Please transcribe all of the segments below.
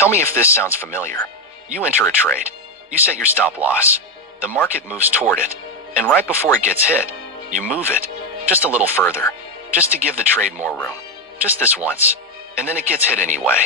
Tell me if this sounds familiar. You enter a trade. You set your stop loss. The market moves toward it. And right before it gets hit, you move it just a little further, just to give the trade more room. Just this once. And then it gets hit anyway.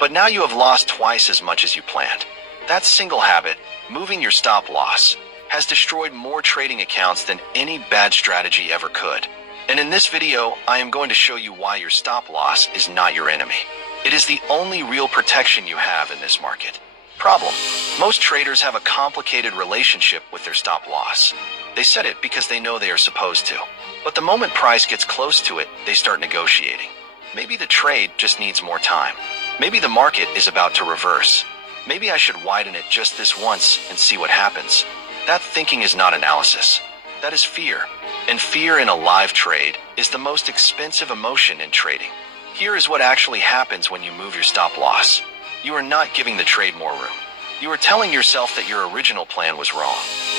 But now you have lost twice as much as you planned. That single habit, moving your stop loss, has destroyed more trading accounts than any bad strategy ever could. And in this video, I am going to show you why your stop loss is not your enemy. It is the only real protection you have in this market. Problem: most traders have a complicated relationship with their stop loss. They set it because they know they are supposed to. But the moment price gets close to it, they start negotiating. Maybe the trade just needs more time. Maybe the market is about to reverse. Maybe I should widen it just this once and see what happens. That thinking is not analysis. That is fear. And fear in a live trade is the most expensive emotion in trading. Here is what actually happens when you move your stop loss. You are not giving the trade more room. You are telling yourself that your original plan was wrong.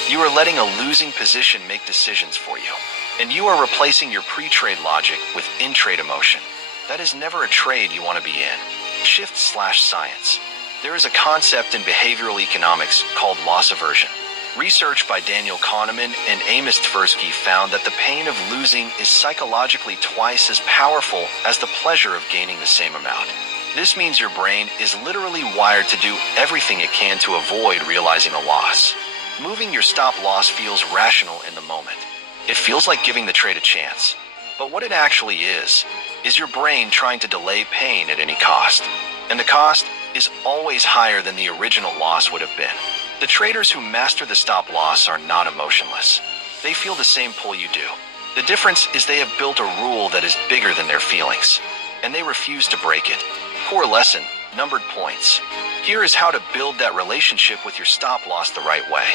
You are letting a losing position make decisions for you. And you are replacing your pre-trade logic with in-trade emotion. That is never a trade you want to be in. Shift/science. There is a concept in behavioral economics called loss aversion. Research by Daniel Kahneman and Amos Tversky found that the pain of losing is psychologically twice as powerful as the pleasure of gaining the same amount. This means your brain is literally wired to do everything it can to avoid realizing a loss. Moving your stop loss feels rational in the moment. It feels like giving the trade a chance. But what it actually is your brain trying to delay pain at any cost. And the cost is always higher than the original loss would have been. The traders who master the stop loss are not emotionless. They feel the same pull you do. The difference is they have built a rule that is bigger than their feelings, and they refuse to break it. Core lesson, numbered points. Here is how to build that relationship with your stop loss the right way.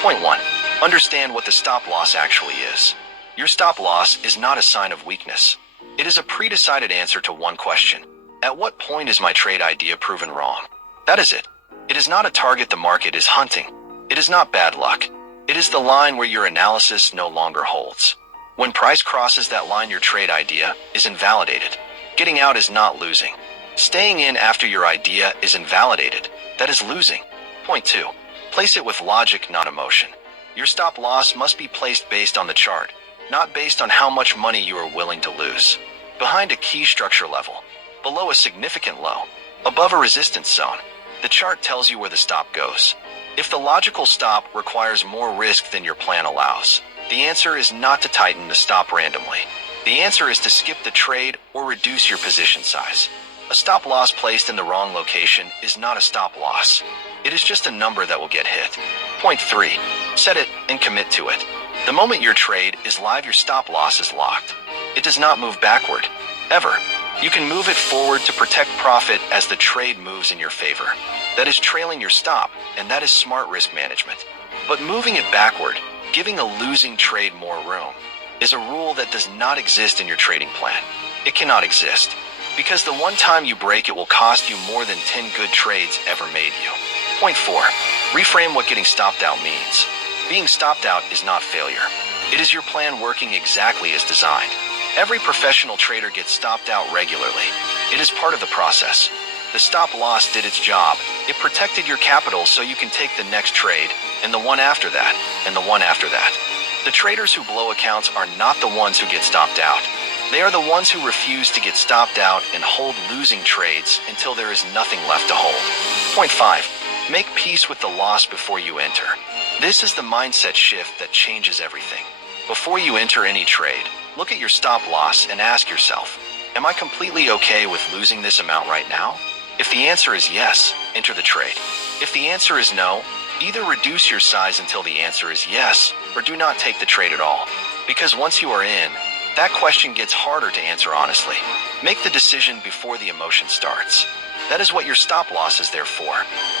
Point 1. Understand what the stop loss actually is. Your stop loss is not a sign of weakness. It is a pre-decided answer to one question. At what point is my trade idea proven wrong? That is it. It is not a target the market is hunting. It is not bad luck. It is the line where your analysis no longer holds. When price crosses that line, your trade idea is invalidated. Getting out is not losing. Staying in after your idea is invalidated. That is losing. Point 2. Place it with logic, not emotion. Your stop loss must be placed based on the chart, not based on how much money you are willing to lose. Behind a key structure level, below a significant low, above a resistance zone, the chart tells you where the stop goes. If the logical stop requires more risk than your plan allows, the answer is not to tighten the stop randomly. The answer is to skip the trade or reduce your position size. A stop loss placed in the wrong location is not a stop loss. It is just a number that will get hit. Point 3. Set it and commit to it. The moment your trade is live, your stop loss is locked. It does not move backward, ever. You can move it forward to protect profit as the trade moves in your favor. That is trailing your stop, and that is smart risk management. But moving it backward, giving a losing trade more room, is a rule that does not exist in your trading plan. It cannot exist, because the one time you break it will cost you more than 10 good trades ever made you. Point 4. Reframe what getting stopped out means. Being stopped out is not failure. It is your plan working exactly as designed. Every professional trader gets stopped out regularly. It is part of the process. The stop loss did its job. It protected your capital so you can take the next trade, and the one after that, and the one after that. The traders who blow accounts are not the ones who get stopped out. They are the ones who refuse to get stopped out and hold losing trades until there is nothing left to hold. Point 5. Make peace with the loss before you enter. This is the mindset shift that changes everything. Before you enter any trade, look at your stop loss and ask yourself, am I completely okay with losing this amount right now? If the answer is yes, enter the trade. If the answer is no, either reduce your size until the answer is yes, or do not take the trade at all. Because once you are in, that question gets harder to answer honestly. Make the decision before the emotion starts. That is what your stop loss is there for.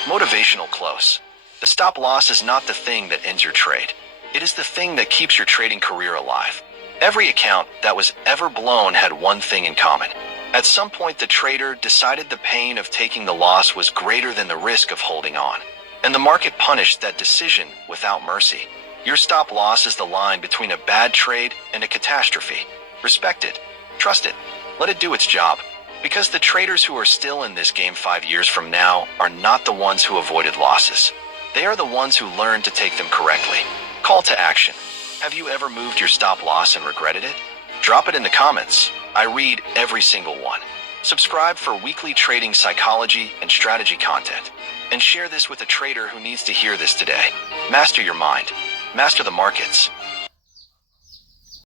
Motivational close. The stop loss is not the thing that ends your trade. It is the thing that keeps your trading career alive. Every account that was ever blown had one thing in common. At some point, the trader decided the pain of taking the loss was greater than the risk of holding on. And the market punished that decision without mercy. Your stop loss is the line between a bad trade and a catastrophe. Respect it. Trust it. Let it do its job. Because the traders who are still in this game 5 years from now are not the ones who avoided losses. They are the ones who learned to take them correctly. Call to action. Have you ever moved your stop loss and regretted it? Drop it in the comments. I read every single one. Subscribe for weekly trading psychology and strategy content. And share this with a trader who needs to hear this today. Master your mind. Master the markets.